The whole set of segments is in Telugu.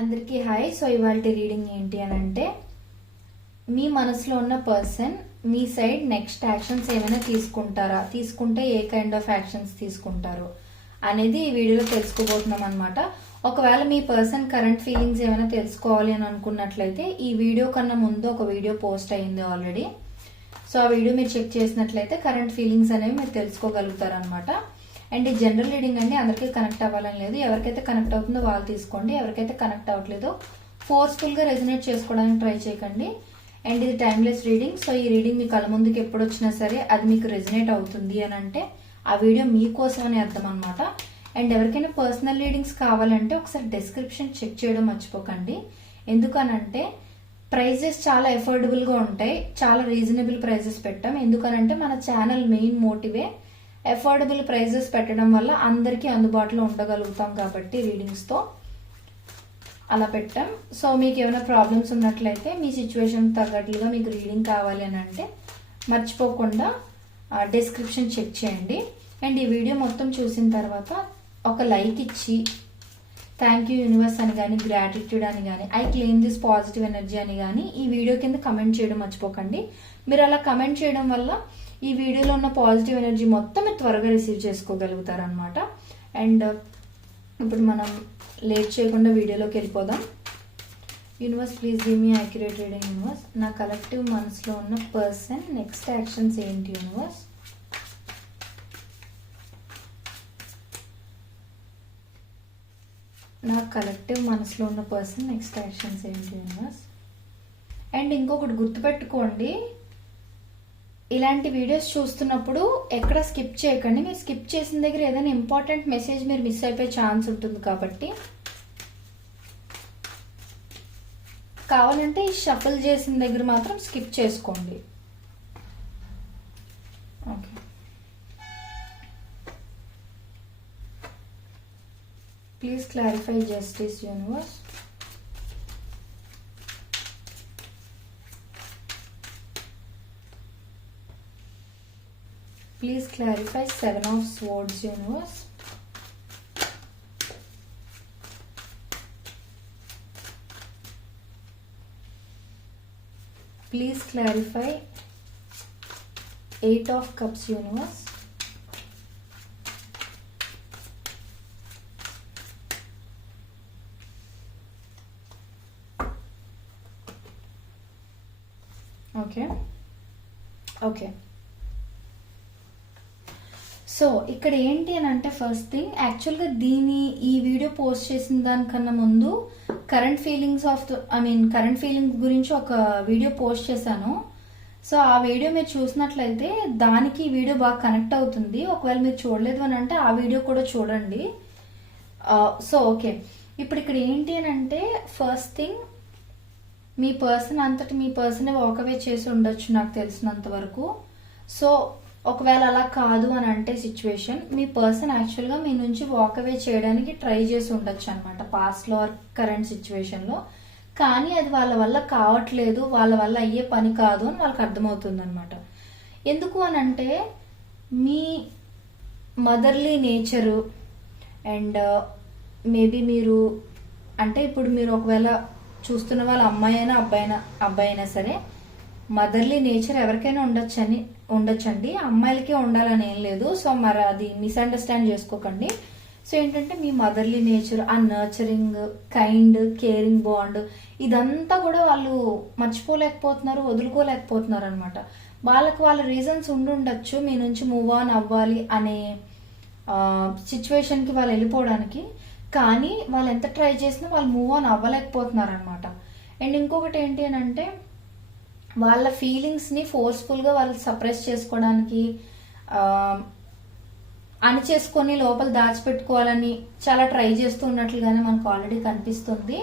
అందరికీ హాయ్. సో ఇవాల్టి రీడింగ్ ఏంటి అని అంటే, మీ మనసులో ఉన్న పర్సన్ మీ సైడ్ నెక్స్ట్ యాక్షన్స్ ఏమైనా తీసుకుంటారా, తీసుకుంటే ఏ కైండ్ ఆఫ్ యాక్షన్స్ తీసుకుంటారు అనేది ఈ వీడియోలో తెలుసుకోబోతున్నాం అనమాట. ఒకవేళ మీ పర్సన్ కరెంట్ ఫీలింగ్స్ ఏమైనా తెలుసుకోవాలి అని అనుకున్నట్లయితే ఈ వీడియో కన్నా ముందు ఒక వీడియో పోస్ట్ అయ్యింది ఆల్రెడీ. సో ఆ వీడియో మీరు చెక్ చేసినట్లయితే కరెంట్ ఫీలింగ్స్ అనేవి మీరు తెలుసుకోగలుగుతారు అనమాట. అండ్ ఈ జనరల్ రీడింగ్ అండి, అందరికీ కనెక్ట్ అవ్వాలని లేదు. ఎవరికైతే కనెక్ట్ అవుతుందో వాళ్ళు తీసుకోండి, ఎవరికైతే కనెక్ట్ అవ్వట్లేదో ఫోర్స్ఫుల్గా రెజనేట్ చేసుకోవడానికి ట్రై చేయకండి. అండ్ ఇది టైమ్లెస్ రీడింగ్. సో ఈ రీడింగ్ మీ కళ్ళ ముందుకు ఎప్పుడు వచ్చినా సరే అది మీకు రెజనేట్ అవుతుంది అని అంటే ఆ వీడియో మీకోసం అని అర్థం అనమాట. అండ్ ఎవరికైనా పర్సనల్ రీడింగ్స్ కావాలంటే ఒకసారి డిస్క్రిప్షన్ చెక్ చేయడం మర్చిపోకండి. ఎందుకనంటే ప్రైజెస్ చాలా ఎఫోర్డబుల్గా ఉంటాయి, చాలా రీజనబుల్ ప్రైజెస్ పెట్టాం. ఎందుకనంటే మన ఛానల్ మెయిన్ మోటివే ఎఫోర్డబుల్ ప్రైజెస్ పెట్టడం వల్ల అందరికీ అందుబాటులో ఉండగలుగుతాం కాబట్టి రీడింగ్స్తో అలా పెట్టాం. సో మీకు ఏమైనా ప్రాబ్లమ్స్ ఉన్నట్లయితే మీ సిచ్యువేషన్ తగ్గట్లుగా మీకు రీడింగ్ కావాలి అని అంటే మర్చిపోకుండా డిస్క్రిప్షన్ చెక్ చేయండి. అండ్ ఈ వీడియో మొత్తం చూసిన తర్వాత ఒక లైక్ ఇచ్చి థ్యాంక్ యూ యూనివర్స్ అని కానీ, గ్రాటిట్యూడ్ అని కానీ, I claim this positive energy అని కానీ ఈ వీడియో కింద కమెంట్ చేయడం మర్చిపోకండి. మీరు అలా కమెంట్ చేయడం వల్ల ఈ వీడియోలో ఉన్న పాజిటివ్ ఎనర్జీ మొత్తం మీరు త్వరగా రిసీవ్ చేసుకోగలుగుతారు అనమాట. అండ్ ఇప్పుడు మనం లేట్ చేయకుండా వీడియోలోకి వెళ్ళిపోదాం. Universe please give me accurate reading. Universe, నా కలెక్టివ్ మనసులో ఉన్న పర్సన్ నెక్స్ట్ యాక్షన్స్ ఏంటి యూనివర్స్? నా కలెక్టివ్ మనసులో ఉన్న పర్సన్ నెక్స్ట్ యాక్షన్స్ ఏంటి యూనివర్స్? అండ్ ఇంకొకటి గుర్తుపెట్టుకోండి, ఇలాంటి వీడియోస్ చూస్తున్నప్పుడు ఎక్కడ స్కిప్ చేయకండి. మీరు స్కిప్ చేసిన దగ్గర ఏదైనా ఇంపార్టెంట్ మెసేజ్ మీరు మిస్ అయిపోయే ఛాన్స్ ఉంటుంది కాబట్టి కావాలంటే ఈ షఫల్ చేసిన దగ్గర మాత్రం స్కిప్ చేసుకోండి. Okay, please clarify justice universe. Please clarify Seven of Swords, universe. Please clarify Eight of Cups, universe. Okay. So ఇక్కడ ఏంటి అని అంటే, ఫస్ట్ థింగ్ యాక్చువల్గా ఈ వీడియో పోస్ట్ చేసిన దానికన్నా ముందు కరెంట్ ఫీలింగ్స్ గురించి ఒక వీడియో పోస్ట్ చేశాను. సో ఆ వీడియో మీరు చూసినట్లయితే దానికి ఈ వీడియో బాగా కనెక్ట్ అవుతుంది. ఒకవేళ మీరు చూడలేదు అని అంటే ఆ వీడియో కూడా చూడండి. సో ఓకే, ఇప్పుడు ఇక్కడ ఏంటి అని అంటే, ఫస్ట్ థింగ్ మీ పర్సన్ వాకవే చేసి ఉండొచ్చు నాకు తెలిసినంత వరకు. సో ఒకవేళ అలా కాదు అని అంటే సిచ్యువేషన్, మీ పర్సన్ యాక్చువల్గా మీ నుంచి వాకవే చేయడానికి ట్రై చేసి ఉండొచ్చు అనమాట పాస్ట్లో ఆర్ కరెంట్ సిచ్యువేషన్లో. కానీ అది వాళ్ళ వల్ల కావట్లేదు, వాళ్ళ వల్ల అయ్యే పని కాదు అని వాళ్ళకి అర్థమవుతుంది అనమాట. ఎందుకు అని అంటే మీ మదర్లీ నేచరు అండ్ మేబీ మీరు అంటే ఇప్పుడు మీరు ఒకవేళ చూస్తున్న వాళ్ళ అమ్మాయి అయినా అబ్బాయి అయినా సరే మదర్లీ నేచర్ ఎవరికైనా ఉండొచ్చండి, అమ్మాయిలకే ఉండాలని ఏం లేదు. సో మరి అది మిస్అండర్స్టాండ్ చేసుకోకండి. సో ఏంటంటే మీ మదర్లీ నేచర్, ఆ నర్చరింగ్, కైండ్, కేరింగ్ బాండ్ ఇదంతా కూడా వాళ్ళు మర్చిపోలేకపోతున్నారు, వదులుకోలేకపోతున్నారు అనమాట. వాళ్ళ రీజన్స్ ఉండొచ్చు మీ నుంచి మూవ్ ఆన్ అవ్వాలి అనే సిచ్యువేషన్కి వాళ్ళు వెళ్ళిపోవడానికి. కానీ వాళ్ళు ఎంత ట్రై చేసినా వాళ్ళు మూవ్ ఆన్ అవ్వలేకపోతున్నారు అనమాట. అండ్ ఇంకొకటి ఏంటి అని అంటే, వాళ్ళ ఫీలింగ్స్ని ఫోర్స్ఫుల్గా వాళ్ళు సప్రెస్ చేసుకోవడానికి అణిచేసుకొని లోపల దాచిపెట్టుకోవాలని చాలా ట్రై చేస్తూ ఉన్నట్లుగానే మనకు ఆల్రెడీ కనిపిస్తుంది.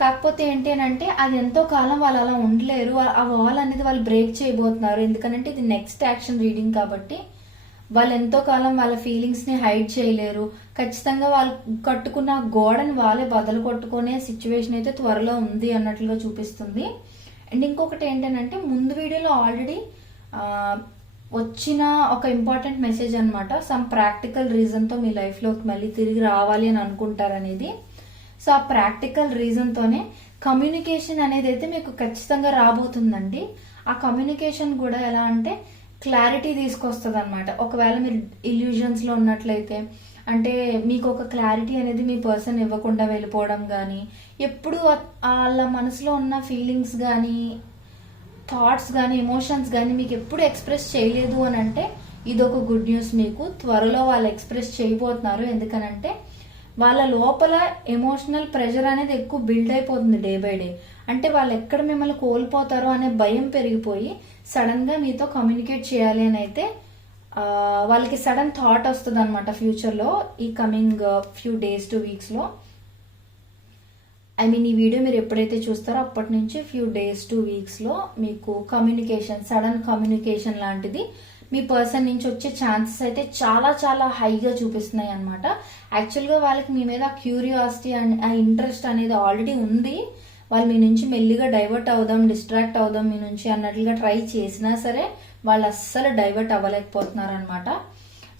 కాకపోతే ఏంటి అని అంటే అది ఎంతో కాలం వాళ్ళు అలా ఉండలేరు. ఆ వాల్ అనేది వాళ్ళు బ్రేక్ చేయబోతున్నారు. ఎందుకంటే ఇది నెక్స్ట్ యాక్షన్ రీడింగ్ కాబట్టి వాళ్ళు ఎంతో కాలం వాళ్ళ ఫీలింగ్స్ని హైడ్ చేయలేరు. ఖచ్చితంగా వాళ్ళు కట్టుకున్న గోడని వాళ్ళే బదలు కొట్టుకునే సిచ్యువేషన్ అయితే త్వరలో ఉంది అన్నట్లుగా చూపిస్తుంది. అండ్ ఇంకొకటి ఏంటంటే, ముందు వీడియోలో ఆల్రెడీ వచ్చిన ఒక ఇంపార్టెంట్ మెసేజ్ అనమాట. సమ్ ప్రాక్టికల్ రీజన్తో మీ లైఫ్లోకి మళ్ళీ తిరిగి రావాలి అని అనుకుంటారనేది. సో ఆ ప్రాక్టికల్ రీజన్తోనే కమ్యూనికేషన్ అనేది అయితే మీకు ఖచ్చితంగా రాబోతుందండి. ఆ కమ్యూనికేషన్ కూడా ఎలా అంటే క్లారిటీ తీసుకొస్తుంది అనమాట. ఒకవేళ మీరు ఇల్యూజన్స్లో ఉన్నట్లయితే, అంటే మీకు ఒక క్లారిటీ అనేది మీ పర్సన్ ఇవ్వకుండా వెళ్ళిపోవడం కానీ, ఎప్పుడు వాళ్ళ మనసులో ఉన్న ఫీలింగ్స్ కానీ, థాట్స్ కానీ, ఎమోషన్స్ కానీ మీకు ఎప్పుడు ఎక్స్ప్రెస్ చేయలేదు అని అంటే ఇదొక గుడ్ న్యూస్. మీకు త్వరలో వాళ్ళు ఎక్స్ప్రెస్ చేయబోతున్నారు. ఎందుకనంటే వాళ్ళ లోపల ఎమోషనల్ ప్రెషర్ అనేది ఎక్కువ బిల్డ్ అయిపోతుంది డే బై డే. అంటే వాళ్ళు ఎక్కడ మిమ్మల్ని కోల్పోతారో అనే భయం పెరిగిపోయి సడన్ గా మీతో కమ్యూనికేట్ చేయాలి అని అయితే వాళ్ళకి సడన్ థాట్ వస్తుంది అనమాట ఫ్యూచర్లో, ఈ కమింగ్ ఫ్యూ డేస్ టు వీక్స్లో. ఐ మీన్ ఈ వీడియో మీరు ఎప్పుడైతే చూస్తారో అప్పటి నుంచి ఫ్యూ డేస్ టు వీక్స్లో మీకు కమ్యూనికేషన్, సడన్ కమ్యూనికేషన్ లాంటిది మీ పర్సన్ నుంచి వచ్చే ఛాన్సెస్ అయితే చాలా చాలా హైగా చూపిస్తున్నాయి అనమాట. యాక్చువల్గా వాళ్ళకి మీ మీద క్యూరియాసిటీ అండ్ ఆ ఇంట్రెస్ట్ అనేది ఆల్రెడీ ఉంది. వాళ్ళు మీ నుంచి మెల్లిగా డైవర్ట్ అవుదాం, డిస్ట్రాక్ట్ అవుదాం మీ నుంచి అన్నట్లుగా ట్రై చేసినా సరే వాళ్ళు అస్సలు డైవర్ట్ అవ్వలేకపోతున్నారు అనమాట.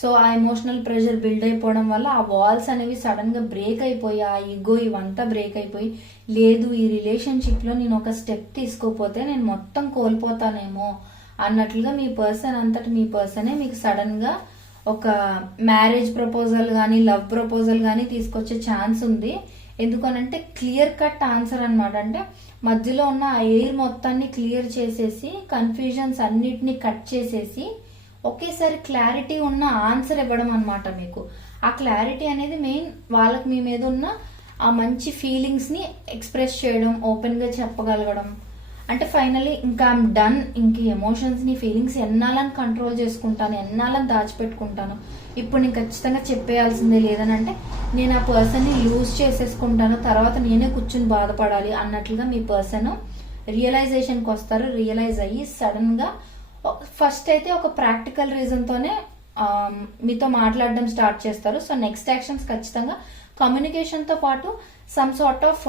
సో ఆ ఎమోషనల్ ప్రెషర్ బిల్డ్ అయిపోవడం వల్ల ఆ వాల్స్ అనేవి సడన్ గా బ్రేక్ అయిపోయి, ఆ ఈగో ఇవంతా బ్రేక్ అయిపోయి, లేదు ఈ రిలేషన్షిప్ లో నేను ఒక స్టెప్ తీసుకోపోతే నేను మొత్తం కోల్పోతానేమో అన్నట్లుగా మీ పర్సన్ అంతటి మీ పర్సనే మీకు సడన్ గా ఒక మ్యారేజ్ ప్రపోజల్ కానీ, లవ్ ప్రపోజల్ కానీ తీసుకొచ్చే ఛాన్స్ ఉంది. ఎందుకనంటే క్లియర్ కట్ ఆన్సర్ అనమాట. అంటే మధ్యలో ఉన్న ఆ ఎయిర్ మొత్తాన్ని క్లియర్ చేసేసి, కన్ఫ్యూజన్స్ అన్నిటినీ కట్ చేసేసి ఒకేసారి క్లారిటీ ఉన్న ఆన్సర్ ఇవ్వడం అనమాట మీకు. ఆ క్లారిటీ అనేది మెయిన్ వాళ్ళకి మీ మీద ఉన్న ఆ మంచి ఫీలింగ్స్ ని ఎక్స్ప్రెస్ చేయడం, ఓపెన్ గా చెప్పగలగడం. అంటే ఫైనలీ ఇంకా ఐమ్ డన్, ఇంక ఎమోషన్స్ ని, ఫీలింగ్స్ ఎన్నాళ్ళని కంట్రోల్ చేసుకుంటాను, ఎన్నాళ్ళని దాచిపెట్టుకుంటాను, ఇప్పుడు నేను ఖచ్చితంగా చెప్పేయాల్సిందే, లేదని అంటే నేను ఆ పర్సన్ ని లూజ్ చేసేసుకుంటాను, తర్వాత నేనే కూర్చుని బాధపడాలి అన్నట్లుగా మీ పర్సన్ రియలైజేషన్కి వస్తారు. రియలైజ్ అయ్యి సడన్ గా ఫస్ట్ అయితే ఒక ప్రాక్టికల్ రీజన్ తోనే మీతో మాట్లాడడం స్టార్ట్ చేస్తారు. సో నెక్స్ట్ యాక్షన్స్ ఖచ్చితంగా కమ్యూనికేషన్ తో పాటు some sort of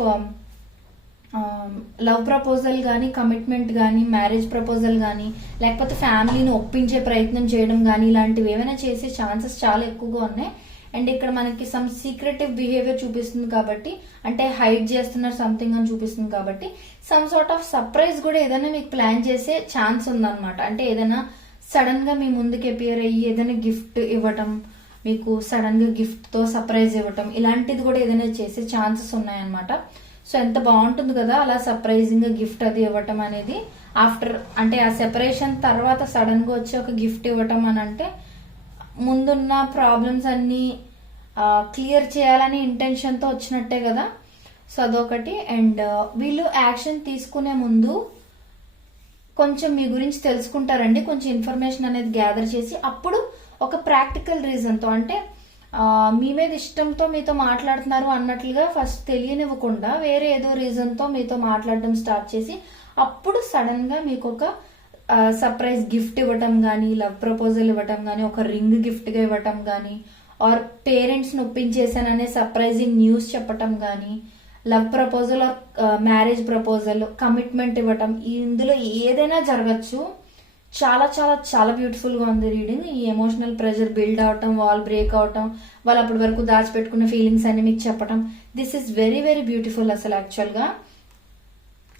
love proposal కానీ, కమిట్మెంట్ కానీ, మ్యారేజ్ ప్రపోజల్ కానీ, లేకపోతే ఫ్యామిలీని ఒప్పించే ప్రయత్నం చేయడం కానీ, ఇలాంటివి ఏమైనా చేసే ఛాన్సెస్ చాలా ఎక్కువగా ఉన్నాయి. అండ్ ఇక్కడ మనకి సమ్ సీక్రెటివ్ బిహేవియర్ చూపిస్తుంది కాబట్టి, అంటే హైడ్ చేస్తున్నారు సంథింగ్ అని చూపిస్తుంది కాబట్టి, సమ్ సార్ట్ ఆఫ్ సర్ప్రైజ్ కూడా ఏదైనా మీకు ప్లాన్ చేసే ఛాన్స్ ఉందన్నమాట. అంటే ఏదైనా సడన్ గా మీ ముందుకు అపియర్ అయ్యి ఏదైనా గిఫ్ట్ ఇవ్వటం, మీకు సడన్ గా గిఫ్ట్ తో సర్ప్రైజ్ ఇవ్వటం, ఇలాంటిది కూడా ఏదైనా చేసే ఛాన్సెస్ ఉన్నాయన్నమాట. సో ఎంత బాగుంటుంది కదా అలా సర్ప్రైజింగ్ గా గిఫ్ట్ అది ఇవ్వటం అనేది. ఆఫ్టర్ అంటే ఆ సెపరేషన్ తర్వాత సడన్ గా వచ్చి ఒక గిఫ్ట్ ఇవ్వటం అని అంటే ముందున్న ప్రాబ్లమ్స్ అన్ని క్లియర్ చేయాలని ఇంటెన్షన్ తో వచ్చినట్టే కదా. సో అదొకటి. అండ్ వీళ్ళు యాక్షన్ తీసుకునే ముందు కొంచెం మీ గురించి తెలుసుకుంటారండి, కొంచెం ఇన్ఫర్మేషన్ అనేది గ్యాదర్ చేసి అప్పుడు ఒక ప్రాక్టికల్ రీజన్ తో, అంటే మీ మీద ఇష్టంతో మీతో మాట్లాడుతున్నారు అన్నట్లుగా ఫస్ట్ తెలియనివ్వకుండా వేరే ఏదో రీజన్ తో మీతో మాట్లాడడం స్టార్ట్ చేసి అప్పుడు సడన్ గా మీకు ఒక సర్ప్రైజ్ గిఫ్ట్ ఇవ్వటం కానీ, లవ్ ప్రపోజల్ ఇవ్వటం కానీ, ఒక రింగ్ గిఫ్ట్ గా ఇవ్వటం కానీ, ఆర్ పేరెంట్స్ ని ఒప్పించేసాననే సర్ప్రైజింగ్ న్యూస్ చెప్పటం కానీ, love proposal or marriage proposal, commitment ఇవ్వటం, ఇందులో ఏదైనా జరగచ్చు. చాలా చాలా చాలా బ్యూటిఫుల్ గా ఉంది రీడింగ్. ఈ ఎమోషనల్ ప్రెషర్ బిల్డ్ అవటం, వాల్ బ్రేక్ అవటం, వాళ్ళు అప్పటి వరకు దాచిపెట్టుకున్న ఫీలింగ్స్ అన్ని మీకు చెప్పటం, this is very very beautiful. అసలు యాక్చువల్ గా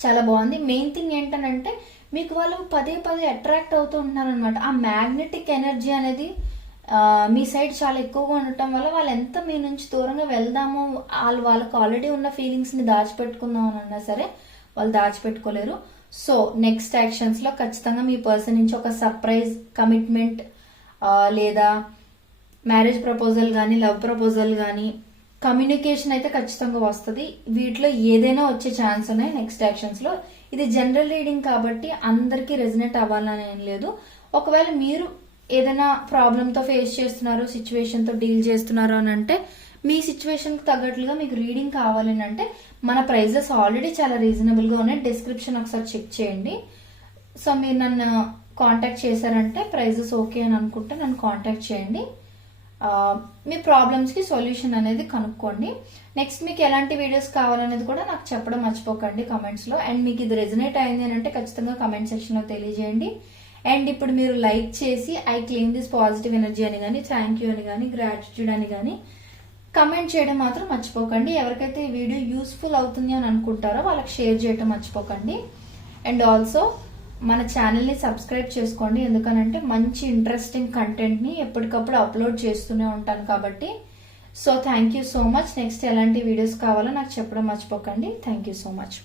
చాలా బాగుంది. మెయిన్ థింగ్ ఏంటంటే మీకు వాళ్ళు పదే పదే అట్రాక్ట్ అవుతూ ఉంటున్నారు అనమాట. ఆ మ్యాగ్నెటిక్ ఎనర్జీ అనేది మీ సైడ్ చాలా ఎక్కువగా ఉండటం వల్ల వాళ్ళు ఎంత మీ నుంచి దూరంగా వెళ్దామో, వాళ్ళకి ఆల్రెడీ ఉన్న ఫీలింగ్స్ ని దాచిపెట్టుకుందాం అని అన్నా సరే వాళ్ళు దాచిపెట్టుకోలేరు. సో నెక్స్ట్ యాక్షన్స్ లో ఖచ్చితంగా మీ పర్సన్ నుంచి ఒక సర్ప్రైజ్, కమిట్మెంట్ లేదా మ్యారేజ్ ప్రపోజల్ కానీ, లవ్ ప్రపోజల్ కానీ, కమ్యూనికేషన్ అయితే ఖచ్చితంగా వస్తుంది. వీటిలో ఏదైనా వచ్చే ఛాన్స్ ఉన్నాయి నెక్స్ట్ యాక్షన్స్ లో. ఇది జనరల్ రీడింగ్ కాబట్టి అందరికీ రెజనేట్ అవ్వాలని ఏం లేదు. ఒకవేళ మీరు ఏదైనా ప్రాబ్లమ్ తో ఫేస్ చేస్తున్నారు, సిచ్యువేషన్ తో డీల్ చేస్తున్నారు అని అంటే, మీ సిచ్యువేషన్ కి తగ్గట్లుగా మీకు రీడింగ్ కావాలని అంటే మన ప్రైజెస్ ఆల్రెడీ చాలా రీజనబుల్ గా ఉన్నాయి. డిస్క్రిప్షన్ ఒకసారి చెక్ చేయండి. సో మీరు నన్ను కాంటాక్ట్ చేశారంటే ప్రైజెస్ ఓకే అని అనుకుంటే నన్ను కాంటాక్ట్ చేయండి. మీ ప్రాబ్లమ్స్ కి సొల్యూషన్ అనేది కనుక్కోండి. నెక్స్ట్ మీకు ఎలాంటి వీడియోస్ కావాలనేది కూడా నాకు చెప్పడం మర్చిపోకండి కమెంట్స్ లో. అండ్ మీకు ఇది రెజనేట్ అయింది అని అంటే ఖచ్చితంగా కమెంట్ సెక్షన్ లో తెలియజేయండి. అండ్ ఇప్పుడు మీరు లైక్ చేసి I claim this positive energy అని కానీ, థ్యాంక్ యూ అని కానీ, గ్రాటిట్యూడ్ అని కానీ కమెంట్ చేయడం మాత్రం మర్చిపోకండి. ఎవరికైతే ఈ వీడియో యూస్ఫుల్ అవుతుంది అని అనుకుంటారో వాళ్ళకి షేర్ చేయడం మర్చిపోకండి. అండ్ ఆల్సో మన ఛానల్ని సబ్స్క్రైబ్ చేసుకోండి, ఎందుకనంటే మంచి ఇంట్రెస్టింగ్ కంటెంట్ని ఎప్పటికప్పుడు అప్లోడ్ చేస్తూనే ఉంటాను కాబట్టి. So thank you so much. Next ఎలాంటి వీడియోస్ కావాలో నాకు చెప్పడం మర్చిపోకండి. Thank you so much.